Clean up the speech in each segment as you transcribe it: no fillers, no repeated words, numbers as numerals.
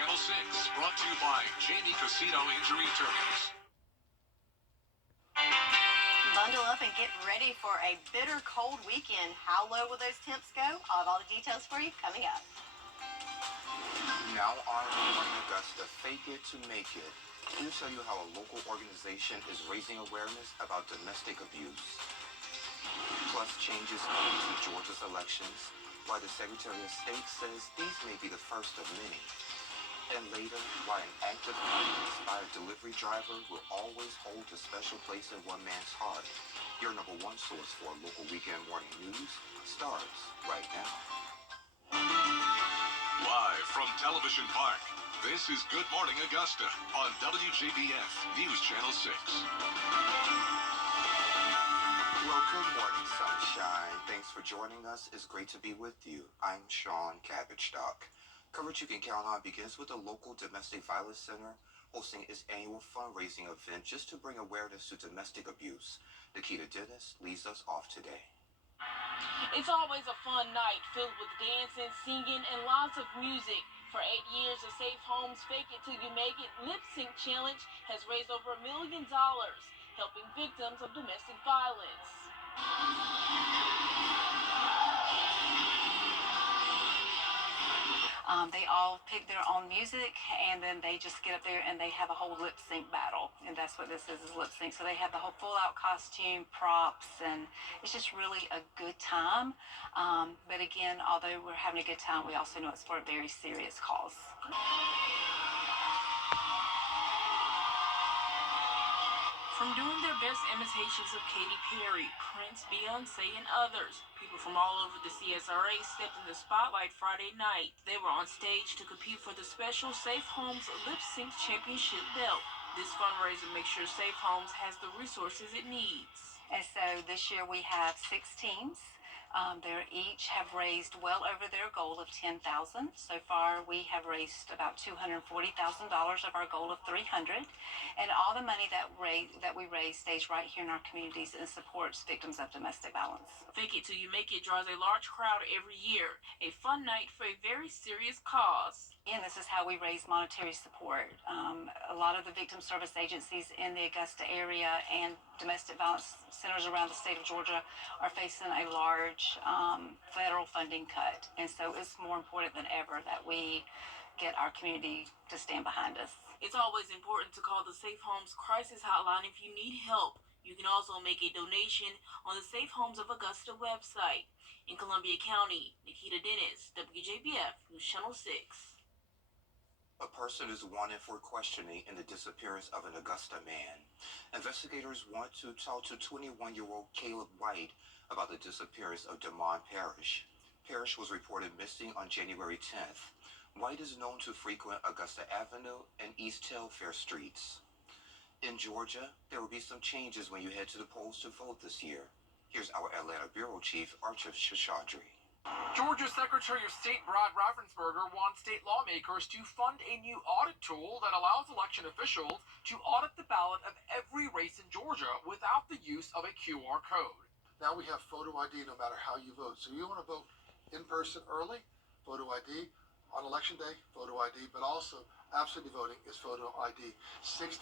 Channel 6, brought to you by Jamie Casino Injury Attorneys. Bundle up and get ready for a bitter cold weekend. How low will those temps go? I'll have all the details for you coming up. Now on Morning Augusta, fake it to make it. We'll tell you how a local organization is raising awareness about domestic abuse. Plus changes coming to Georgia's elections, why the Secretary of State says these may be the first of many. And later, why an active, inspired delivery driver will always hold a special place in one man's heart. Your number one source for local weekend morning news starts right now. Live from Television Park, this is Good Morning Augusta on WJBF News Channel 6. Well, good morning, sunshine. Thanks for joining us. It's great to be with you. I'm Sean Cabbage-Stock. Coverage you can count on begins with the local Domestic Violence Center hosting its annual fundraising event just to bring awareness to domestic abuse. Nikita Dennis leads us off today. It's always a fun night filled with dancing, singing, and lots of music. For 8 years, the Safe Homes Fake It Till You Make It Lip Sync Challenge has raised over $1 million, helping victims of domestic violence. They all pick their own music, and then they just get up there and they have a whole lip sync battle, and that's what this is lip sync. So they have the whole full-out costume, props, and it's just really a good time. But again, although we're having a good time, we also know it's for a very serious cause. From doing their best imitations of Katy Perry, Prince, Beyonce, and others, people from all over the CSRA stepped in the spotlight Friday night. They were on stage to compete for the special Safe Homes Lip Sync Championship belt. This fundraiser makes sure Safe Homes has the resources it needs. And so this year we have 6 teams. They each have raised well over their goal of $10,000. So far, we have raised about $240,000 of our goal of $300,000, and all the money that we raise stays right here in our communities and supports victims of domestic violence. Fake It Till You Make It draws a large crowd every year. A fun night for a very serious cause. And this is how we raise monetary support. A lot of the victim service agencies in the Augusta area and domestic violence centers around the state of Georgia are facing a large federal funding cut. And so it's more important than ever that we get our community to stand behind us. It's always important to call the Safe Homes Crisis Hotline if you need help. You can also make a donation on the Safe Homes of Augusta website. In Columbia County, Nikita Dennis, WJBF News Channel 6. A person is wanted for questioning in the disappearance of an Augusta man. Investigators want to talk to 21-year-old Caleb White about the disappearance of Damon Parrish. Parrish was reported missing on January 10th. White is known to frequent Augusta Avenue and East Telfair streets. In Georgia, there will be some changes when you head to the polls to vote this year. Here's our Atlanta Bureau Chief, Archif Shashadri. Georgia Secretary of State Brad Raffensperger wants state lawmakers to fund a new audit tool that allows election officials to audit the ballot of every race in Georgia without the use of a QR code. Now we have photo ID no matter how you vote. So you want to vote in person early, photo ID. On election day, photo ID, but also absentee voting is photo ID. 65%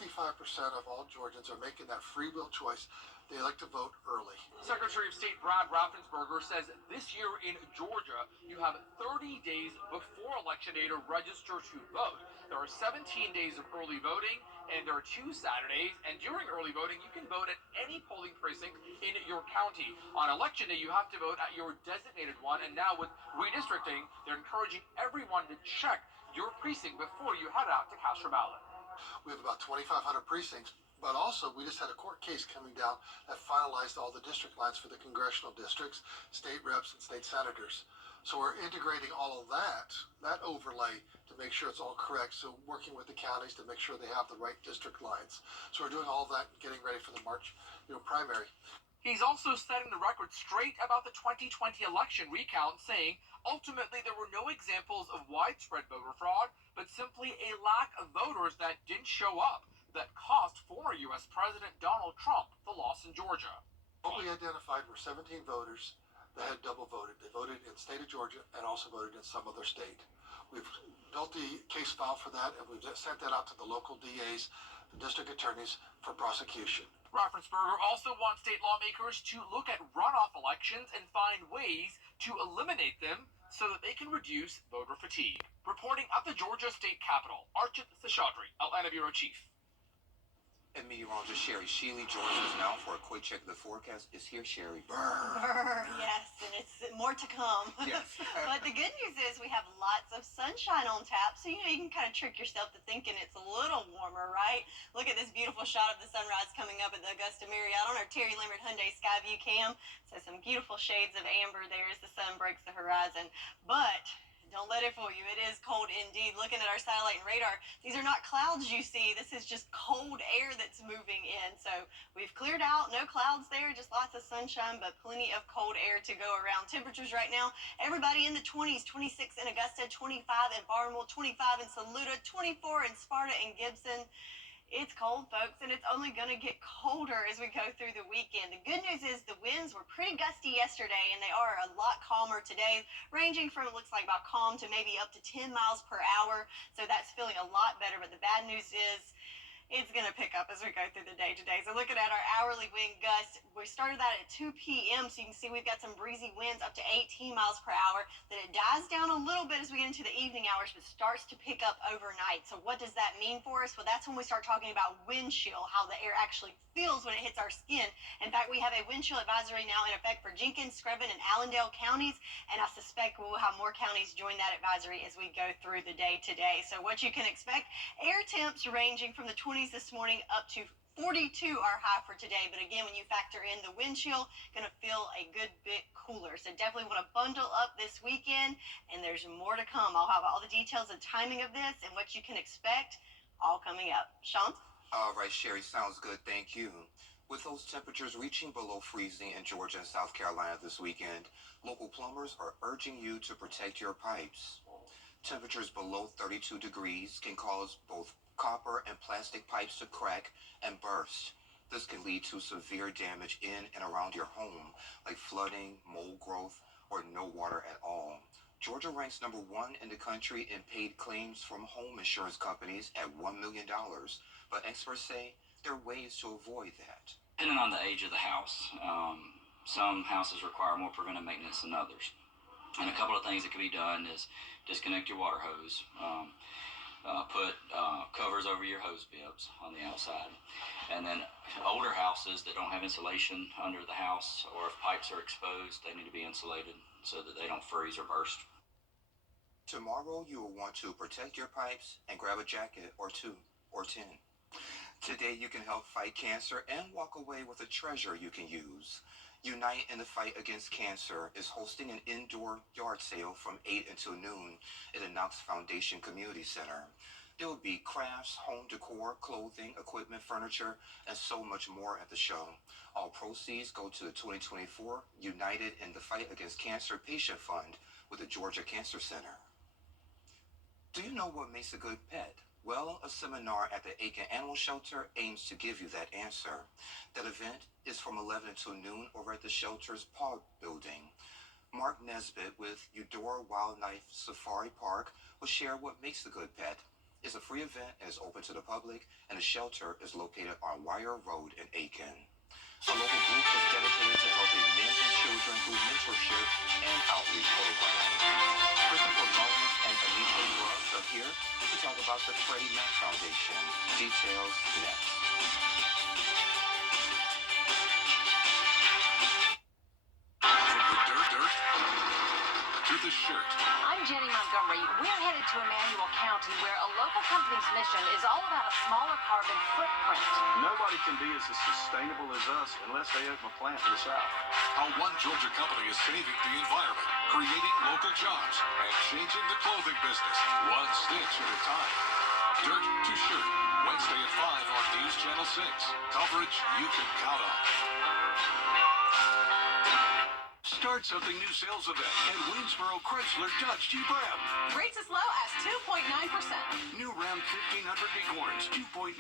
of all Georgians are making that free will choice. They like to vote early. Secretary of State Brad Raffensperger says this year in Georgia, you have 30 days before election day to register to vote. There are 17 days of early voting, and there are 2 Saturdays, and during early voting, you can vote at any polling precinct in your county. On election day, you have to vote at your designated one, and now with redistricting, they're encouraging everyone to check your precinct before you head out to cast your ballot. We have about 2,500 precincts, but also we just had a court case coming down that finalized all the district lines for the congressional districts, state reps, and state senators. So we're integrating all of that overlay to make sure it's all correct. So working with the counties to make sure they have the right district lines. So we're doing all of that, getting ready for the March, primary. He's also setting the record straight about the 2020 election recount, saying ultimately there were no examples of widespread voter fraud, but simply a lack of voters that didn't show up that cost former U.S. President Donald Trump the loss in Georgia. What we identified were 17 voters that had double voted. They voted in the state of Georgia and also voted in some other state. We've built the case file for that, and we've just sent that out to the local DAs, the district attorneys, for prosecution. Raffensperger also wants state lawmakers to look at runoff elections and find ways to eliminate them so that they can reduce voter fatigue. Reporting at the Georgia State Capitol, Archit Seshadri, Atlanta Bureau Chief. And meteorologist Sherry Sheely joins us now for a quick check of the forecast. Is here, Sherry. Brr, yes, and it's more to come. Yes. But the good news is we have lots of sunshine on tap, so you can kind of trick yourself to thinking it's a little warmer, right? Look at this beautiful shot of the sunrise coming up at the Augusta Marriott on our Terry Lambert Hyundai Skyview cam. So some beautiful shades of amber there as the sun breaks the horizon. But don't let it fool you. It is cold indeed. Looking at our satellite and radar, these are not clouds you see. This is just cold air that's moving in. So we've cleared out. No clouds there, just lots of sunshine, but plenty of cold air to go around. Temperatures right now, everybody in the 20s, 26 in Augusta, 25 in Barnwell, 25 in Saluda, 24 in Sparta and Gibson. It's cold, folks, and it's only going to get colder as we go through the weekend. The good news is the winds were pretty gusty yesterday, and they are a lot calmer today, ranging from, it looks like, about calm to maybe up to 10 miles per hour. So that's feeling a lot better. But the bad news is it's going to pick up as we go through the day today. So looking at our hourly wind gusts, we started that at 2 p.m. So you can see we've got some breezy winds up to 18 miles per hour. Then it dies down a little bit as we get into the evening hours, but starts to pick up overnight. So what does that mean for us? Well, that's when we start talking about wind chill, how the air actually feels when it hits our skin. In fact, we have a wind chill advisory now in effect for Jenkins, Screven, and Allendale counties. And I suspect we'll have more counties join that advisory as we go through the day today. So what you can expect, air temps ranging from the 20s this morning up to 42 our high for today. But again, when you factor in the wind chill, going to feel a good bit cooler. So definitely want to bundle up this weekend, and there's more to come. I'll have all the details and timing of this and what you can expect all coming up. Sean? All right, Sherry, sounds good. Thank you. With those temperatures reaching below freezing in Georgia and South Carolina this weekend, local plumbers are urging you to protect your pipes. Temperatures below 32 degrees can cause both copper and plastic pipes to crack and burst. This can lead to severe damage in and around your home, like flooding, mold growth, or no water at all. Georgia ranks number 1 in the country in paid claims from home insurance companies at $1 million, but experts say there are ways to avoid that. Depending on the age of the house, some houses require more preventive maintenance than others. And a couple of things that can be done is disconnect your water hose, put covers over your hose bibs on the outside. And then older houses that don't have insulation under the house, or if pipes are exposed, they need to be insulated so that they don't freeze or burst. Tomorrow you will want to protect your pipes and grab a jacket or 2 or 10. Today you can help fight cancer and walk away with a treasure you can use. Unite in the Fight Against Cancer is hosting an indoor yard sale from 8 until noon at the Knox Foundation Community Center. There will be crafts, home decor, clothing, equipment, furniture, and so much more at the show. All proceeds go to the 2024 United in the Fight Against Cancer Patient Fund with the Georgia Cancer Center. Do you know what makes a good pet? Well, a seminar at the Aiken Animal Shelter aims to give you that answer. That event is from 11 until noon over at the shelter's PAW building. Mark Nesbitt with Eudora Wildlife Safari Park will share what makes a good pet. It's a free event and is open to the public, and the shelter is located on Wire Road in Aiken. A local group is dedicated to helping men and children through mentorship and outreach programs. Christopher Mullins and Anita Brooks are here to talk about the Freddie Mac Foundation. Details next. From the dirt to the shirt. I'm Jenny Montgomery. We're headed to Emmanuel County, where a local company's mission is all about a smaller carbon footprint. Nobody can be as sustainable as us unless they open a plant in the South. How one Georgia company is saving the environment, creating local jobs, and changing the clothing business, one stitch at a time. Dirt to Shirt, Wednesday at 5 on News Channel 6. Coverage you can count on. Start something new sales event at Winsboro Chrysler Dodge Jeep Ram. Rates as low as 2.9%. New Ram 1500 Bighorns, 2.9%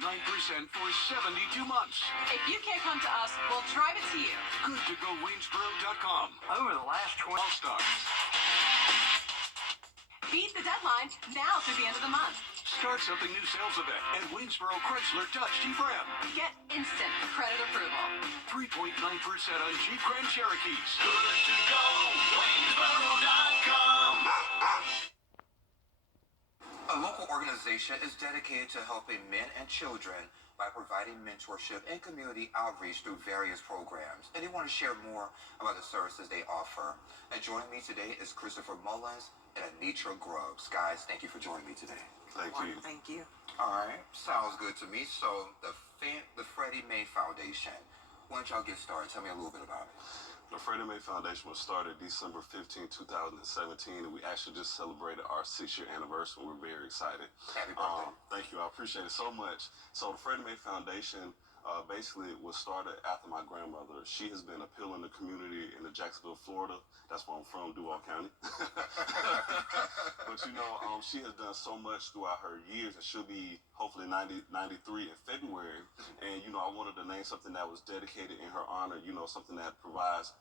for 72 months. If you can't come to us, we'll drive it to you. Good to go Waynesboro.com. Over the last 12 All stars. Beat the deadline now through the end of the month. Start something new sales event at Winsboro Chrysler Dodge Jeep Ram. Get instant credit approval. 3.9% on Jeep Grand Cherokees. Good to go. Waynesboro.com. A local organization is dedicated to helping men and children by providing mentorship and community outreach through various programs. And they want to share more about the services they offer. And joining me today is Christopher Mullins and Anitra Grubbs. Guys, thank you for joining me today. Thank you. Thank you. All right, sounds good to me. So the Freddie Mae Foundation, why don't y'all get started? Tell me a little bit about it. The Freddie Mae Foundation was started December 15, 2017, and we actually just celebrated our 6-year anniversary. We're very excited. Happy birthday. Thank you. I appreciate it so much. So the Freddie Mae Foundation basically was started after my grandmother. She has been a pillar in the community in Jacksonville, Florida. That's where I'm from, Duval County. But, she has done so much throughout her years, and she'll be hopefully 93 in February. And, I wanted to name something that was dedicated in her honor, something that provides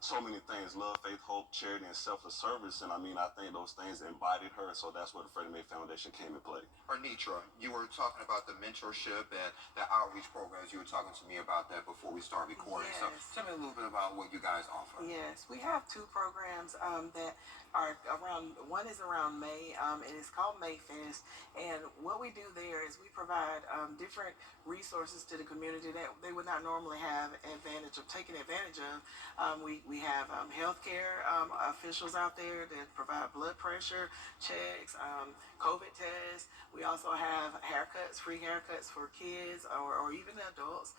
so many things: love, faith, hope, charity, and selfless service. And I think those things embodied her, so that's where the Freddie Mae Foundation came in play. Anitra, you were talking about the mentorship and the outreach programs. You were talking to me about that before we started recording. Yes. So tell me a little bit about what you guys offer. Yes, we have 2 programs that are around. One is around May, and it's called May Fest. And what we do there is we provide different resources to the community that they would not normally have taking advantage of. We have healthcare officials out there that provide blood pressure checks, COVID tests. We also have haircuts, free haircuts for kids or even adults.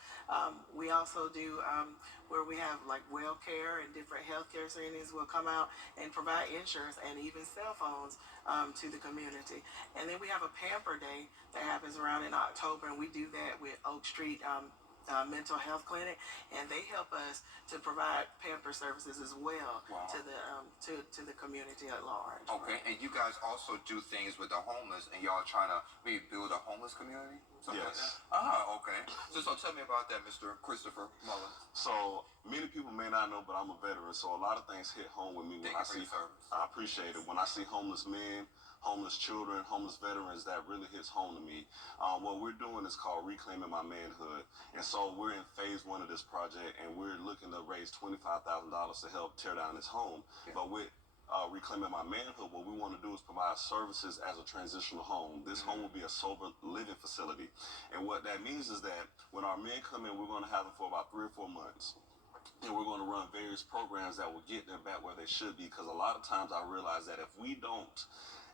We also do where we have like well care and different healthcare centers will come out and provide insurance and even cell phones to the community. And then we have a Pamper Day that happens around in October, and we do that with Oak Street Mental Health Clinic, and they help us to provide pamper services as well. Wow. to the community at large. Okay, and you guys also do things with the homeless, and y'all trying to rebuild a homeless community? Something Yes. Like that? Okay. So tell me about that, Mr. Christopher Mullins. So many people may not know, but I'm a veteran, so a lot of things hit home with me when Thank I you for see. your service. I appreciate it. When I see homeless men, homeless children, homeless veterans, that really hits home to me. What we're doing is called Reclaiming My Manhood, and so we're in phase 1 of this project, and we're looking to raise $25,000 to help tear down this home. Yeah. But with Reclaiming My Manhood, what we want to do is provide services as a transitional home. This home will be a sober living facility, and what that means is that when our men come in, we're going to have them for about 3 or 4 months. And we're going to run various programs that will get them back where they should be, because a lot of times I realize that if we don't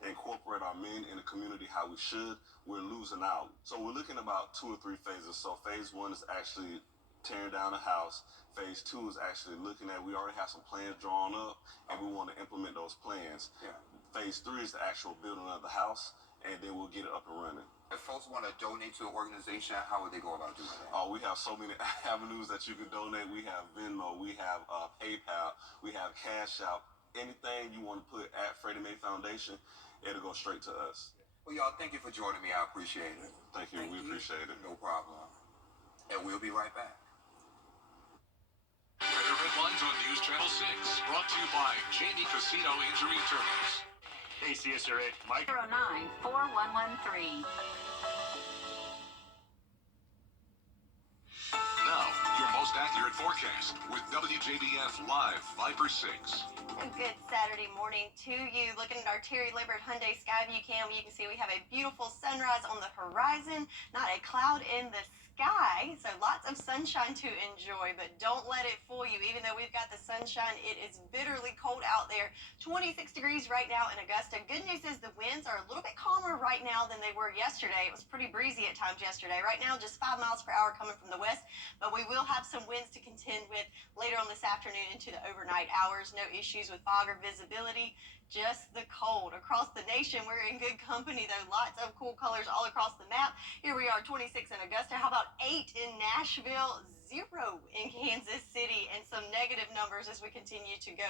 incorporate our men in the community how we should, we're losing out. So we're looking at about 2 or 3 phases. So phase 1 is actually tearing down the house. Phase 2 is actually looking at, we already have some plans drawn up, and we want to implement those plans. Yeah. Phase 3 is the actual building of the house, and then we'll get it up and running. If folks want to donate to an organization, how would they go about doing that? We have so many avenues that you can donate. We have Venmo, we have PayPal, we have Cash App. Anything you want to put at Freddie Mae Foundation, it'll go straight to us. Well, y'all, thank you for joining me. I appreciate it. Thank you. We appreciate it. No problem. And we'll be right back. Weather headlines on News Channel 6. Brought to you by Jamie Casino Injury Attorneys. Hey, CSRA, Mike. 094113. Now, your most accurate forecast with WJBF Live Viper 6. A good Saturday morning to you. Looking at our Terry Lambert Hyundai Skyview cam, you can see we have a beautiful sunrise on the horizon, not a cloud in the sky, so lots of sunshine to enjoy, but don't let it fool you. Even though we've got the sunshine, it is bitterly cold out there. 26 degrees right now in Augusta. Good news is the winds are a little bit calmer right now than they were yesterday. It was pretty breezy at times yesterday. Right now, just 5 miles per hour coming from the west, but we will have some winds to contend with later on this afternoon into the overnight hours. No issues with fog or visibility, just the cold. Across the nation, we're in good company, though. Lots of cool colors all across the map. Here we are, 26 in Augusta. How about 8 in Nashville? 0 in Kansas City, and some negative numbers as we continue to go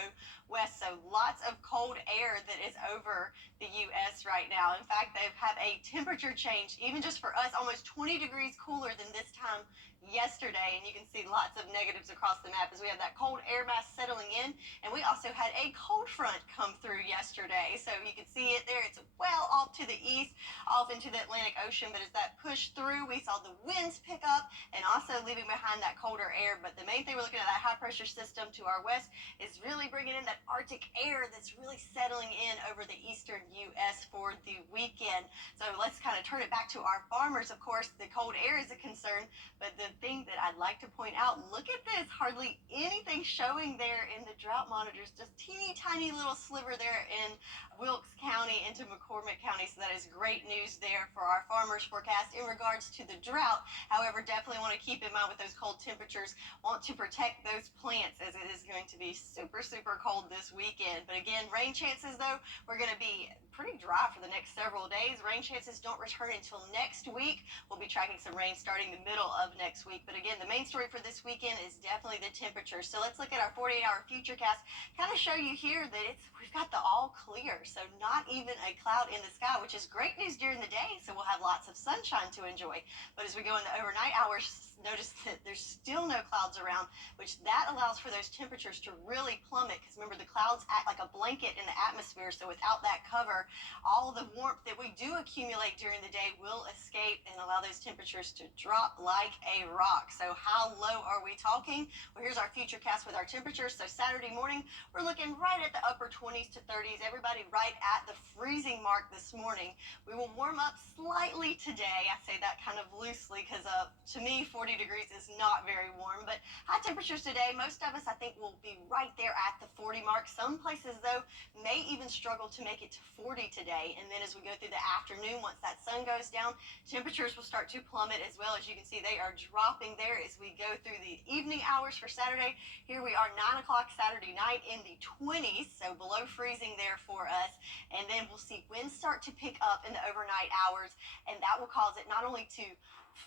west. So lots of cold air that is over the U.S. right now. In fact, they've had a temperature change, even just for us, almost 20 degrees cooler than this time yesterday. yesterday, and you can see lots of negatives across the map as we have that cold air mass settling in, and we also had a cold front come through yesterday. So you can see it there. It's well off to the east, off into the Atlantic Ocean, but as that pushed through, we saw the winds pick up and also leaving behind that colder air. But the main thing, we're looking at that high pressure system to our west is really bringing in that Arctic air that's really settling in over the eastern U.S. for the weekend. So let's kind of turn it back to our farmers. Of course, the cold air is a concern, but the thing that I'd like to point out, look at this, hardly anything showing there in the drought monitors, just teeny tiny little sliver there in Wilkes County into McCormick County. So that is great news there for our farmers forecast in regards to the drought. However, definitely want to keep in mind with those cold temperatures, want to protect those plants as it is going to be super, super cold this weekend. But again, rain chances though, we're going to be pretty dry for the next several days. Rain chances don't return until next week. We'll be tracking some rain starting the middle of next week. But again, the main story for this weekend is definitely the temperature. So let's look at our 48-hour futurecast, kind of show you here that we've got the all clear. So not even a cloud in the sky, which is great news during the day. So we'll have lots of sunshine to enjoy. But as we go in the overnight hours, notice that there's still no clouds around, which that allows for those temperatures to really plummet. Because remember, the clouds act like a blanket in the atmosphere. So without that cover, all the warmth that we do accumulate during the day will escape and allow those temperatures to drop like a rock. So how low are we talking? Well, here's our futurecast with our temperatures. So Saturday morning, we're looking right at the upper 20s to 30s. Everybody right at the freezing mark this morning. We will warm up slightly today. I say that kind of loosely because to me, 40 degrees is not very warm. But high temperatures today, most of us, I think, will be right there at the 40 mark. Some places, though, may even struggle to make it to 40 today. And then as we go through the afternoon, once that sun goes down, temperatures will start to plummet as well. As you can see, they are dropping there as we go through the evening hours for Saturday. Here we are 9 o'clock Saturday night in the 20s, so below freezing there for us. And then we'll see winds start to pick up in the overnight hours, and that will cause it not only to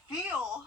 feel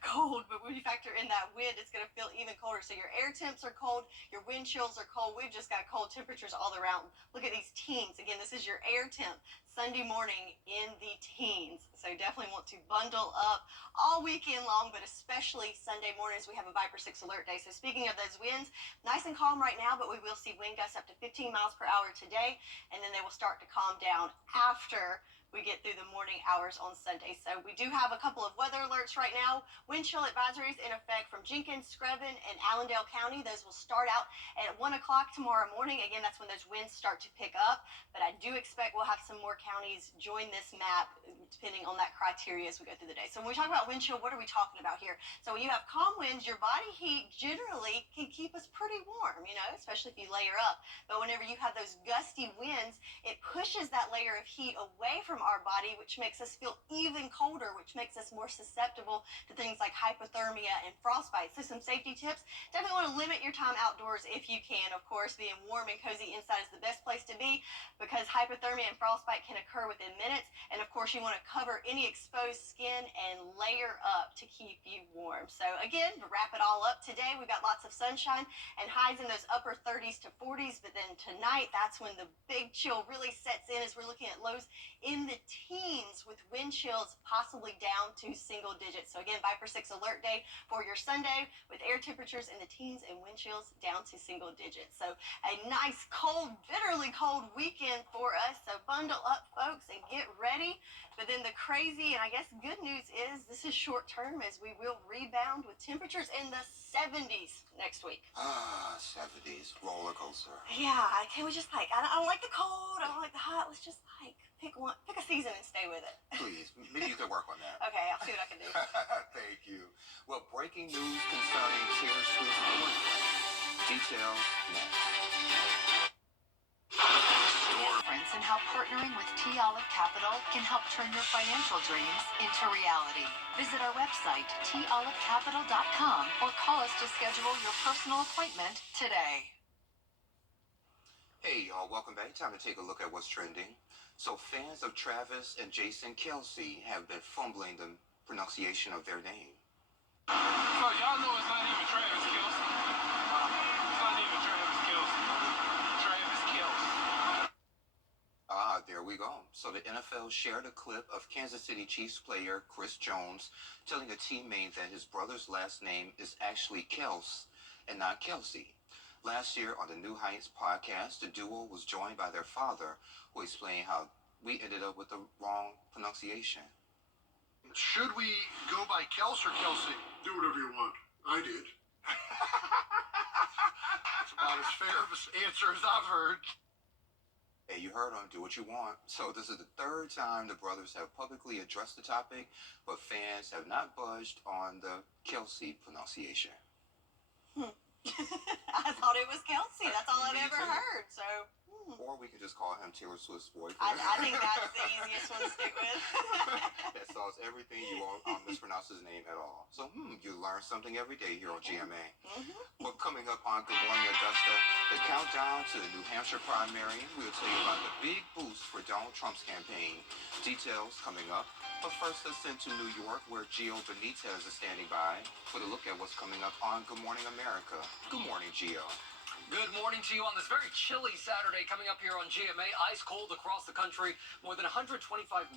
cold, but when you factor in that wind, it's going to feel even colder. So your air temps are cold, your wind chills are cold. We've just got cold temperatures all around. Look at these teens. Again, this is your air temp Sunday morning in the teens. So definitely want to bundle up all weekend long, but especially Sunday mornings. We have a Viper 6 alert day. So speaking of those winds, nice and calm right now, but we will see wind gusts up to 15 miles per hour today, and then they will start to calm down after we get through the morning hours on Sunday. So we do have a couple of weather alerts right now. Wind chill advisories in effect from Jenkins, Screven, and Allendale County. Those will start out at 1 o'clock tomorrow morning. Again, that's when those winds start to pick up. But I do expect we'll have some more counties join this map depending on that criteria as we go through the day. So when we talk about wind chill, what are we talking about here? So when you have calm winds, your body heat generally can keep us pretty warm, especially if you layer up. But whenever you have those gusty winds, it pushes that layer of heat away from our body, which makes us feel even colder, which makes us more susceptible to things like hypothermia and frostbite. So some safety tips: definitely want to limit your time outdoors if you can. Of course, being warm and cozy inside is the best place to be because hypothermia and frostbite can occur within minutes. And of course, you want to cover any exposed skin and layer up to keep you warm. So again, to wrap it all up today, we've got lots of sunshine and highs in those upper 30s to 40s. But then tonight, that's when the big chill really sets in as we're looking at lows in the teens with wind chills possibly down to single digits. So again, Viper 6 alert day for your Sunday with air temperatures in the teens and wind chills down to single digits. So a nice cold, bitterly cold weekend for us. So bundle up, folks, and get ready. But then the crazy and I guess good news is this is short term as we will rebound with temperatures in the 70s next week. 70s roller coaster. Yeah, can we just I don't like the cold, I don't like the hot. Let's just pick a season and stay with it. Please, maybe you can work on that. Okay, I'll see what I can do. Thank you. Well, breaking news concerning Taylor Swift's boyfriend. Details next. And how partnering with T Olive Capital can help turn your financial dreams into reality. Visit our website, tolivecapital.com, or call us to schedule your personal appointment today. Hey, y'all, welcome back. Time to take a look at what's trending. So fans of Travis and Jason Kelce have been fumbling the pronunciation of their name. So y'all know it's not even Travis Kelce. It's not even Travis Kelce. Travis Kelce. Their There we go. So the NFL shared a clip of Kansas City Chiefs player Chris Jones telling a teammate that his brother's last name is actually Kels and not Kelsey. Last year on the New Heights podcast, the duo was joined by their father, who explained how we ended up with the wrong pronunciation. Should we go by Kels or Kelsey? Do whatever you want. I did. That's about as fair of an answer as I've heard. Hey, you heard him. Do what you want. So this is the third time the brothers have publicly addressed the topic, but fans have not budged on the Kelsey pronunciation. I thought it was Kelsey. That's all I've ever heard. So. Or we could just call him Taylor Swift's boyfriend. I think that's the easiest one to stick with. That solves everything. You won't mispronounce his name at all. So, you learn something every day here on GMA. Well, coming up on Good Morning Augusta, the countdown to the New Hampshire primary. We'll tell you about the big boost for Donald Trump's campaign. Details coming up. But first, let's send to New York, where Gio Benitez is standing by for the look at what's coming up on Good Morning America. Good morning, Gio. Good morning to you on this very chilly Saturday coming up here on GMA. Ice cold across the country. More than 125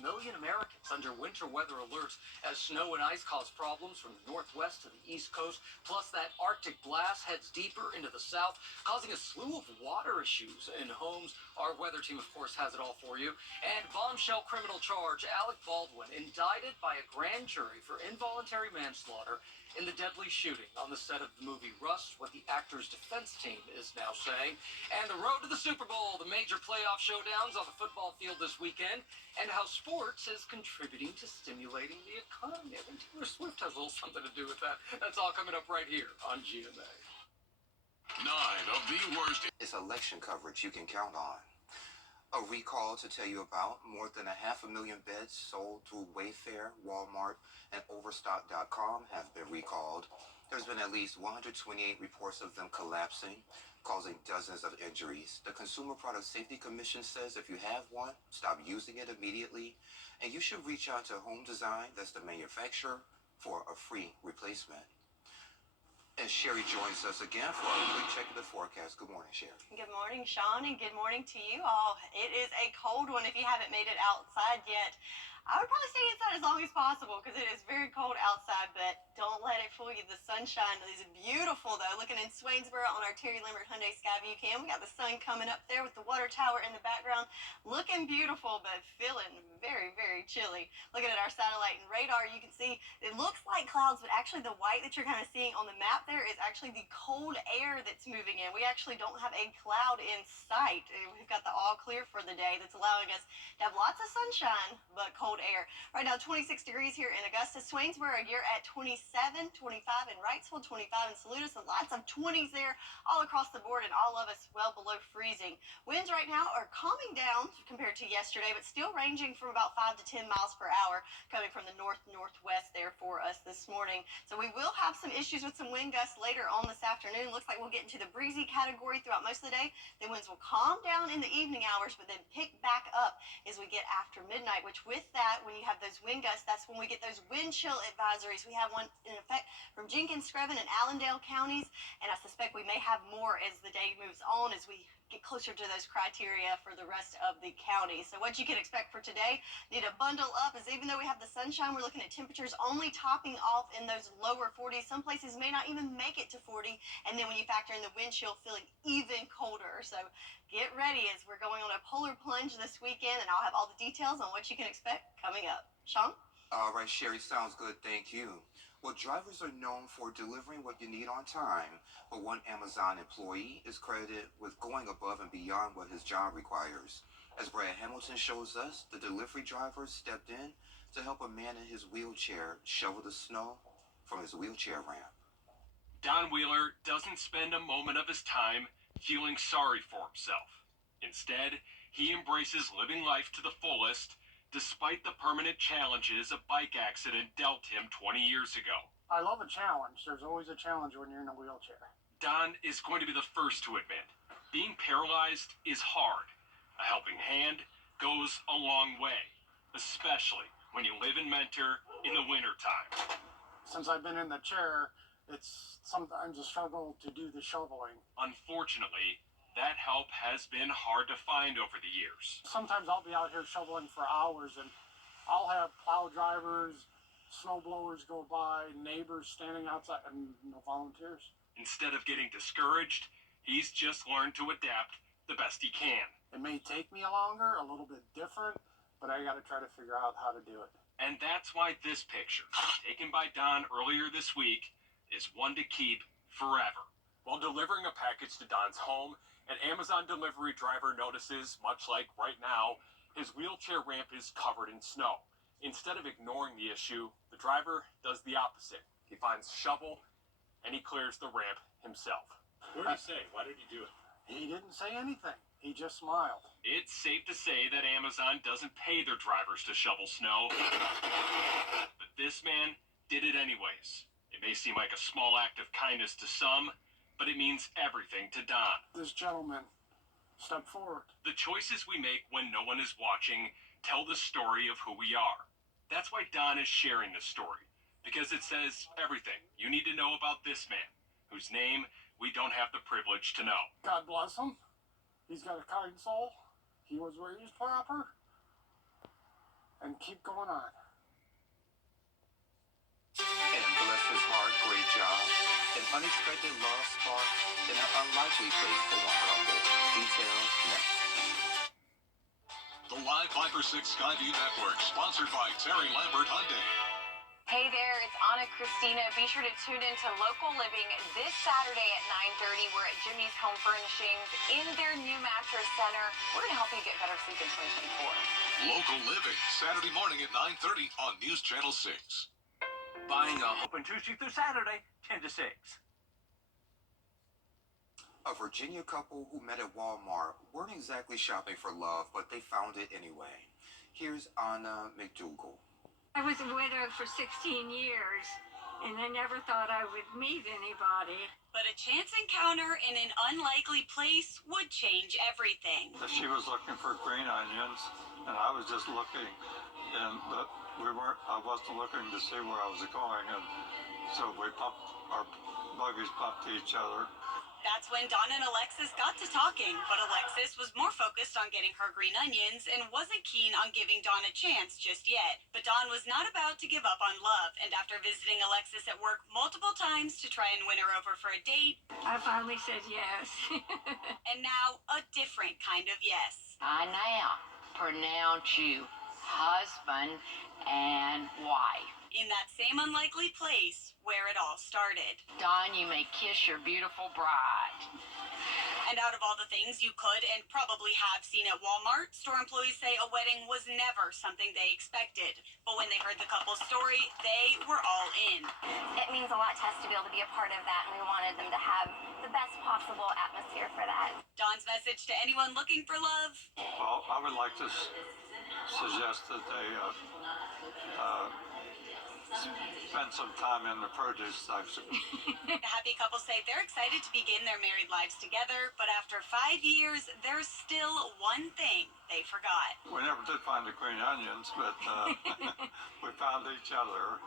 million Americans under winter weather alerts as snow and ice cause problems from the northwest to the east coast. Plus that Arctic blast heads deeper into the south, causing a slew of water issues in homes. Our weather team, of course, has it all for you. And bombshell criminal charge, Alec Baldwin indicted by a grand jury for involuntary manslaughter in the deadly shooting on the set of the movie Rust, what the actor's defense team is now saying. And the road to the Super Bowl, the major playoff showdowns on the football field this weekend, and how sports is contributing to stimulating the economy. I think Taylor Swift has a little something to do with that. That's all coming up right here on GMA. 9 of the worst. It's election coverage you can count on. A recall to tell you about. More than 500,000 beds sold through Wayfair, Walmart, and Overstock.com have been recalled. There's been at least 128 reports of them collapsing, causing dozens of injuries. The Consumer Product Safety Commission says if you have one, stop using it immediately, and you should reach out to Home Design, that's the manufacturer, for a free replacement. And Sherry joins us again for a quick check of the forecast. Good morning, Sherry. Good morning, Sean, and good morning to you all. It is a cold one if you haven't made it outside yet. I would probably stay inside as long as possible because it is very cold outside, but don't let it fool you. The sunshine is beautiful, though. Looking in Swainsboro on our Terry Lambert Hyundai Skyview cam, we got the sun coming up there with the water tower in the background. Looking beautiful, but feeling very, very chilly. Looking at our satellite and radar, you can see it looks like clouds, but actually the white that you're kind of seeing on the map there is actually the cold air that's moving in. We actually don't have a cloud in sight. We've got the all clear for the day that's allowing us to have lots of sunshine, but cold air. Right now, 26 degrees here in Augusta. Swainsboro, you're at 27, 25 in Wrightsville, 25 in Saluda. So lots of 20s there all across the board, and all of us well below freezing. Winds right now are calming down compared to yesterday, but still ranging from about 5 to 10 miles per hour coming from the northwest there for us this morning. So we will have some issues with some wind gusts later on this afternoon. Looks like we'll get into the breezy category throughout most of the day. The winds will calm down in the evening hours, but then pick back up as we get after midnight, which with that, when you have those wind gusts, that's when we get those wind chill advisories. We have one in effect from Jenkins, Screven, and Allendale counties, and I suspect we may have more as the day moves on as we get closer to those criteria for the rest of the county. So what you can expect for today, need to bundle up, is even though we have the sunshine, we're looking at temperatures only topping off in those lower 40s. Some places may not even make it to 40, and then when you factor in the wind chill, feeling even colder. So get ready as we're going on a polar plunge this weekend, and I'll have all the details on what you can expect coming up. Sean? All right, Sherry, sounds good. Thank you. Well, drivers are known for delivering what you need on time, but one Amazon employee is credited with going above and beyond what his job requires. As Brad Hamilton shows us, the delivery driver stepped in to help a man in his wheelchair shovel the snow from his wheelchair ramp. Don Wheeler doesn't spend a moment of his time feeling sorry for himself. Instead, he embraces living life to the fullest, despite the permanent challenges a bike accident dealt him 20 years ago. I love a challenge. There's always a challenge when you're in a wheelchair. Don is going to be the first to admit, being paralyzed is hard. A helping hand goes a long way, especially when you live in Mentor in the wintertime. Since I've been in the chair, it's sometimes a struggle to do the shoveling. Unfortunately, That help has been hard to find over the years. Sometimes I'll be out here shoveling for hours, and I'll have plow drivers, snow blowers go by, neighbors standing outside, and no volunteers. Instead of getting discouraged, he's just learned to adapt the best he can. It may take me longer, a little bit different, but I got to try to figure out how to do it. And that's why this picture, taken by Don earlier this week, is one to keep forever. While delivering a package to Don's home, an Amazon delivery driver notices, much like right now, his wheelchair ramp is covered in snow. Instead of ignoring the issue, the driver does the opposite. He finds a shovel, and he clears the ramp himself. What did he say? Why did he do it? He didn't say anything. He just smiled. It's safe to say that Amazon doesn't pay their drivers to shovel snow. But this man did it anyways. It may seem like a small act of kindness to some, but it means everything to Don. This gentleman stepped forward. The choices we make when no one is watching tell the story of who we are. That's why Don is sharing this story, because it says everything you need to know about this man, whose name we don't have the privilege to know. God bless him. He's got a kind soul. He was raised proper. And keep going on. And bless his heart, great job. An unexpected love spark in an unlikely place for one couple. Details next. The Live Viper 6 Skyview Network, sponsored by Terry Lambert Hyundai. Hey there, it's Anna Christina. Be sure to tune in to Local Living this Saturday at 9:30. We're at Jimmy's Home Furnishings in their new mattress center. We're going to help you get better sleep in 2024. Local Living, Saturday morning at 9:30 on News Channel 6. Buying a open Tuesday through Saturday, 10 to 6. A Virginia couple who met at Walmart weren't exactly shopping for love, but they found it anyway. Here's Anna McDougal. I was a widow for 16 years, and I never thought I would meet anybody. But a chance encounter in an unlikely place would change everything. She was looking for green onions, and I was just looking, but I wasn't looking to see where I was going, and so our buggies bumped each other. That's when Dawn and Alexis got to talking, but Alexis was more focused on getting her green onions and wasn't keen on giving Dawn a chance just yet. But Dawn was not about to give up on love, and after visiting Alexis at work multiple times to try and win her over for a date, I finally said yes. and now a different kind of yes. I now pronounce you husband and wife. In that same unlikely place where it all started. Dawn, you may kiss your beautiful bride. And out of all the things you could and probably have seen at Walmart, store employees say a wedding was never something they expected. But when they heard the couple's story, they were all in. It means a lot to us to be able to be a part of that, and we wanted them to have the best possible atmosphere for that. Dawn's message to anyone looking for love? Well, I would like to suggest that they spend some time in the produce section. The happy couple say they're excited to begin their married lives together, but after 5 years, there's still one thing they forgot. We never did find the green onions, but we found each other.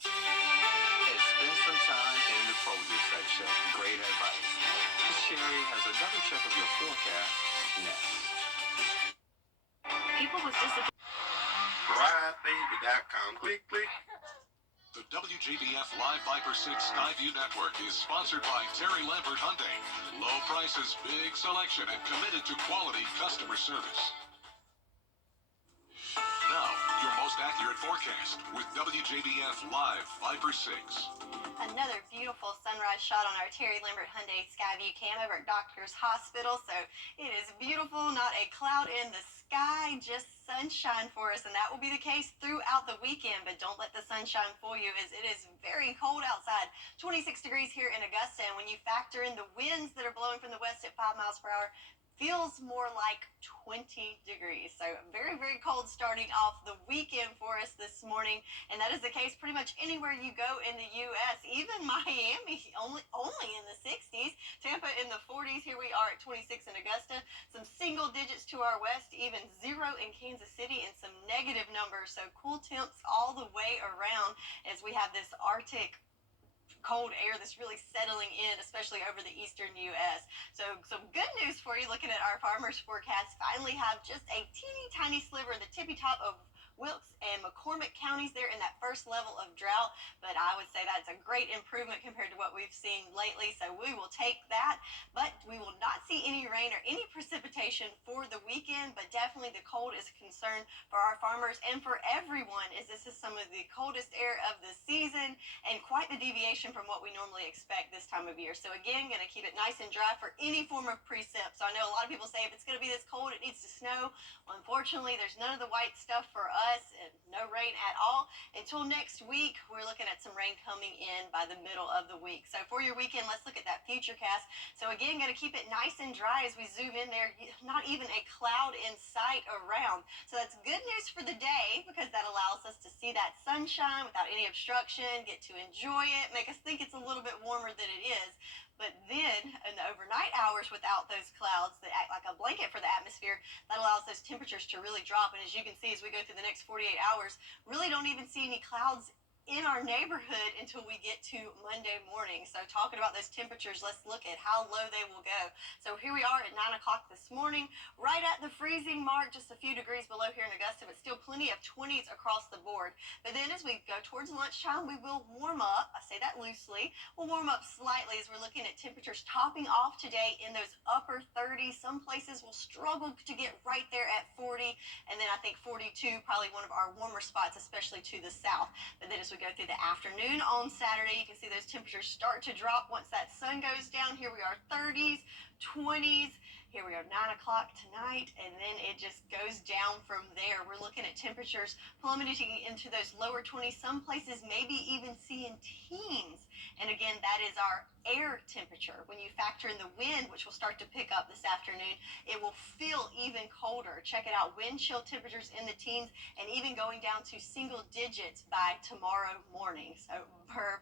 And spend some time in the produce section. Great advice. Sherry has another check of your forecast next. People was disappointed. RideBaby.com. Click, click. The WJBF Live Viper 6 Skyview Network is sponsored by Terry Lambert Hyundai. Low prices, big selection, and committed to quality customer service. Now, your most accurate forecast with WJBF Live Viper 6. Another beautiful sunrise shot on our Terry Lambert Hyundai Skyview cam over at Doctor's Hospital. So it is beautiful, not a cloud in the sky, just sunshine for us. And that will be the case throughout the weekend. But don't let the sunshine fool you, as it is very cold outside. 26 degrees here in Augusta. And when you factor in the winds that are blowing from the west at 5 miles per hour, feels more like 20 degrees. So very, very cold starting off the weekend for us this morning. And that is the case pretty much anywhere you go in the U.S. Even Miami, only in the 60s. Tampa in the 40s. Here we are at 26 in Augusta. Some single digits to our west, even 0 in Kansas City, and some negative numbers. So cool temps all the way around as we have this Arctic cold air that's really settling in, especially over the eastern U.S. So some good news for you, looking at our farmers forecast, finally have just a teeny tiny sliver in the tippy top of Wilkes and McCormick counties there in that first level of drought, but I would say that's a great improvement compared to what we've seen lately, so we will take that. But we will not see any rain or any precipitation for the weekend, but definitely the cold is a concern for our farmers and for everyone, as this is some of the coldest air of the season and quite the deviation from what we normally expect this time of year. So again, going to keep it nice and dry for any form of precip. So I know a lot of people say if it's going to be this cold, it needs to snow. Well, unfortunately, there's none of the white stuff for us and no rain at all until next week. We're looking at some rain coming in by the middle of the week. So for your weekend, let's look at that futurecast. So again, going to keep it nice and dry as we zoom in there. Not even a cloud in sight around. So that's good news for the day because that allows us to see that sunshine without any obstruction, get to enjoy it, make us think it's a little bit warmer than it is. But then in the overnight hours without those clouds that act like a blanket for the atmosphere, that allows those temperatures to really drop. And as you can see, as we go through the next 48 hours, really don't even see any clouds in our neighborhood until we get to Monday morning. So talking about those temperatures, let's look at how low they will go. So here we are at 9 o'clock this morning, right at the freezing mark, just a few degrees below here in Augusta, but still plenty of 20s across the board. But then as we go towards lunchtime, we will warm up. I say that loosely. We'll warm up slightly as we're looking at temperatures topping off today in those upper 30s. Some places will struggle to get right there at 40, and then I think 42, probably one of our warmer spots, especially to the south. But then as we go through the afternoon on Saturday, you can see those temperatures start to drop once that sun goes down. Here we are 30s, 20s. Here we are 9 o'clock tonight, and then it just goes down from there. We're looking at temperatures plummeting into those lower 20s, some places maybe even seeing teens. And again, that is our air temperature. When you factor in the wind, which will start to pick up this afternoon, it will feel even colder. Check it out, wind chill temperatures in the teens and even going down to single digits by tomorrow morning. So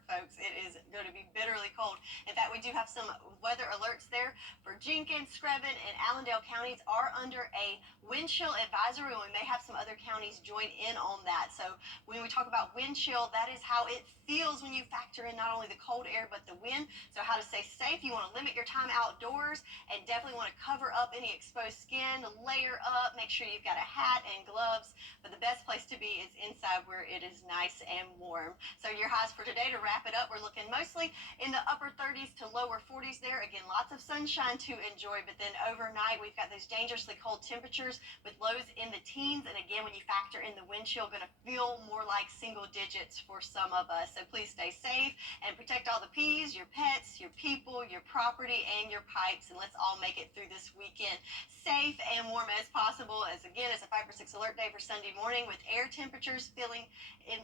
folks, it is going to be bitterly cold. In fact, we do have some weather alerts there for Jenkins, Screven, and Allendale counties are under a wind chill advisory, and we may have some other counties join in on that. So when we talk about wind chill, that is how it feels when you factor in not only the cold air but the wind. So how to stay safe, you want to limit your time outdoors and definitely want to cover up any exposed skin, layer up, make sure you've got a hat and gloves. But the best place to be is inside where it is nice and warm. So your highs for today, to wrap it up, we're looking mostly in the upper 30s to lower 40s there. Again, lots of sunshine to enjoy, but then overnight we've got those dangerously cold temperatures with lows in the teens. And again, when you factor in the wind chill, going to feel more like single digits for some of us. So please stay safe and protect all the P's, your pets, your people, your property, and your pipes. And let's all make it through this weekend safe and warm as possible. As again, it's a 5 for 6 alert day for Sunday morning with air temperatures in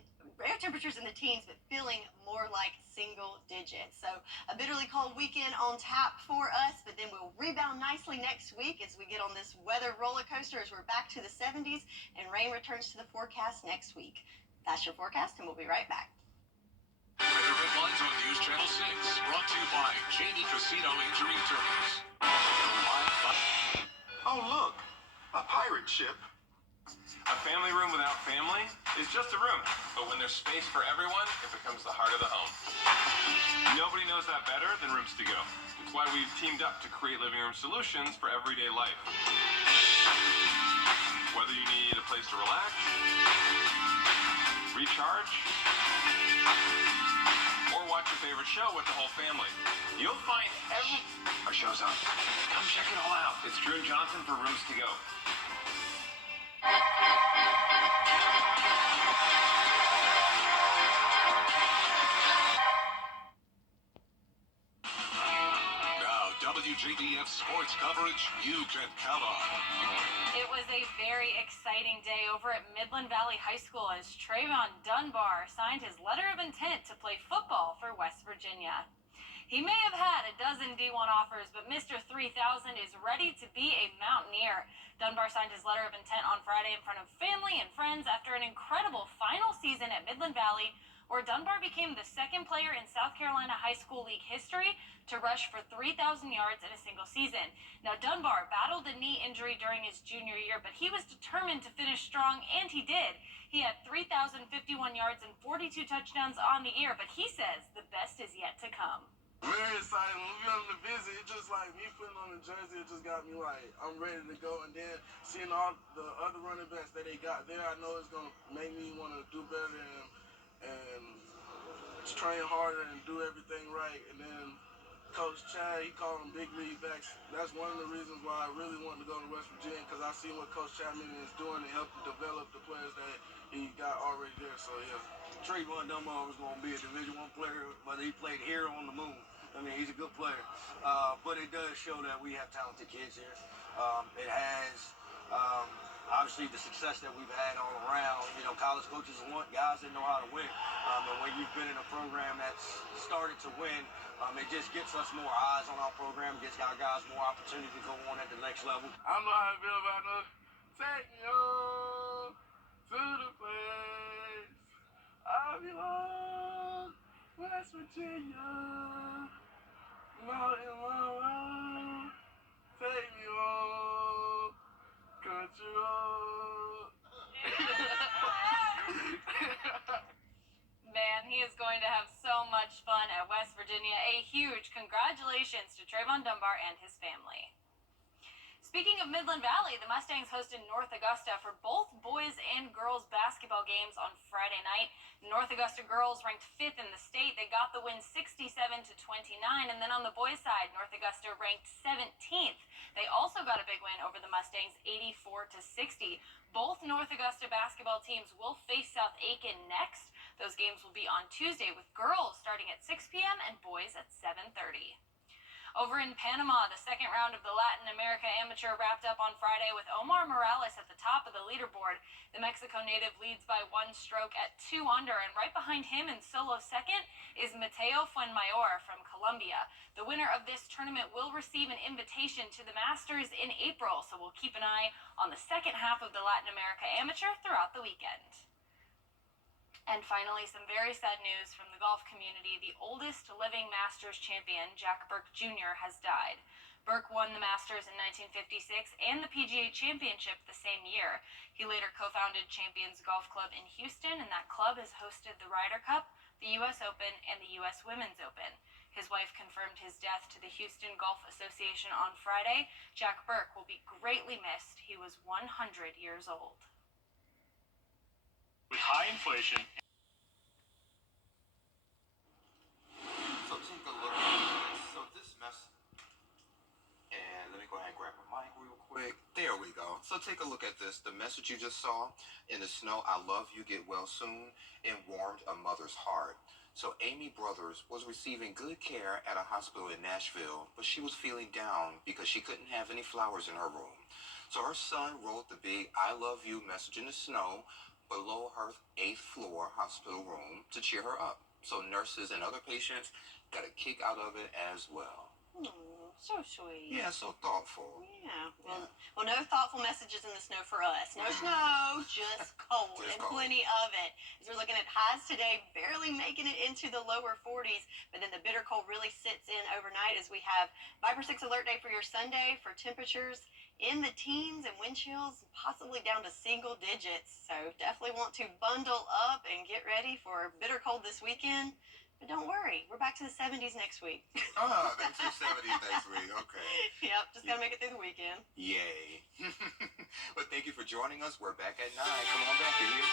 the teens, but feeling more like single digits. So a bitterly cold weekend on tap for us, but then we'll rebound nicely next week as we get on this weather roller coaster as we're back to the 70s and rain returns to the forecast next week. That's your forecast, and we'll be right back. Weather headlines on News Channel 6, brought to you by Jamie Casino Injury Attorneys. Oh, look, a pirate ship. A family room without family is just a room. But when there's space for everyone, it becomes the heart of the home. Nobody knows that better than Rooms to Go. It's why we've teamed up to create living room solutions for everyday life. Whether you need a place to relax, recharge, or watch your favorite show with the whole family, you'll find our show's on. Come check it all out. It's Drew and Johnson for Rooms to Go. Now, WJDF sports coverage you can count on. It was a very exciting day over at Midland Valley High School as Trayvon Dunbar signed his letter of intent to play football for West Virginia. He may have had a dozen D1 offers, but Mr. 3000 is ready to be a Mountaineer. Dunbar signed his letter of intent on Friday in front of family and friends after an incredible final season at Midland Valley, where Dunbar became the second player in South Carolina High School League history to rush for 3,000 yards in a single season. Now, Dunbar battled a knee injury during his junior year, but he was determined to finish strong, and he did. He had 3,051 yards and 42 touchdowns on the year, but he says the best is yet to come. Very excited. When we went on the visit, it just like me putting on the jersey, it just got me like, I'm ready to go. And then seeing all the other running backs that they got there, I know it's going to make me want to do better and just train harder and do everything right. And then Coach Chad, he called them big league backs. That's one of the reasons why I really wanted to go to West Virginia, because I see what Coach Chapman is doing and helping develop the players that he got already there. So, yeah. Trayvon Dunbar was going to be a Division I player, but he played here on the moon. I mean, he's a good player. But it does show that we have talented kids here. It has, obviously, the success that we've had all around. You know, college coaches want guys that know how to win. And when you've been in a program that's started to win, it just gets us more eyes on our program, gets our guys more opportunity to go on at the next level. I don't know how I feel about it. Take me home to the place I belong, West Virginia. Mountain Mama, take me home, country road. Man, he is going to have so much fun at West Virginia. A huge congratulations to Trayvon Dunbar and his family. Speaking of Midland Valley, the Mustangs hosted North Augusta for both boys and girls basketball games on Friday night. North Augusta girls ranked 5th in the state. They got the win 67-29, and then on the boys' side, North Augusta ranked 17th. They also got a big win over the Mustangs, 84-60. Both North Augusta basketball teams will face South Aiken next. Those games will be on Tuesday, with girls starting at 6 p.m. and boys at 7:30. Over in Panama, the second round of the Latin America Amateur wrapped up on Friday with Omar Morales at the top of the leaderboard. The Mexico native leads by 1 stroke at 2 under, and right behind him in solo second is Mateo Fuenmayor from Colombia. The winner of this tournament will receive an invitation to the Masters in April, so we'll keep an eye on the second half of the Latin America Amateur throughout the weekend. And finally, some very sad news from the golf community. The oldest living Masters champion, Jack Burke Jr., has died. Burke won the Masters in 1956 and the PGA Championship the same year. He later co-founded Champions Golf Club in Houston, and that club has hosted the Ryder Cup, the U.S. Open, and the U.S. Women's Open. His wife confirmed his death to the Houston Golf Association on Friday. Jack Burke will be greatly missed. He was 100 years old. With high inflation. So take a look at this. So this mess, and let me go ahead and grab my mic real quick. There we go. So take a look at this. The message you just saw in the snow, I love you, get well soon, and warmed a mother's heart. So Amy Brothers was receiving good care at a hospital in Nashville, but she was feeling down because she couldn't have any flowers in her room. So her son wrote the big I love you message in the snow below her 8th floor hospital room to cheer her up. So nurses and other patients got a kick out of it as well. Oh, so sweet. Yeah, so thoughtful. Yeah. Well, no thoughtful messages in the snow for us. No snow, just cold, Just and cold. plenty of it. As we're looking at highs today, barely making it into the lower 40s, but then the bitter cold really sits in overnight as we have Viper 6 alert day for your Sunday for temperatures in the teens and wind chills possibly down to single digits. So definitely want to bundle up and get ready for bitter cold this weekend. But don't worry, we're back to the 70s next week. Ah, back to the 70s next week. Okay. Yep, just gotta make it through the weekend. Yay. But thank you for joining us. We're back at 9. Come on back, you hear?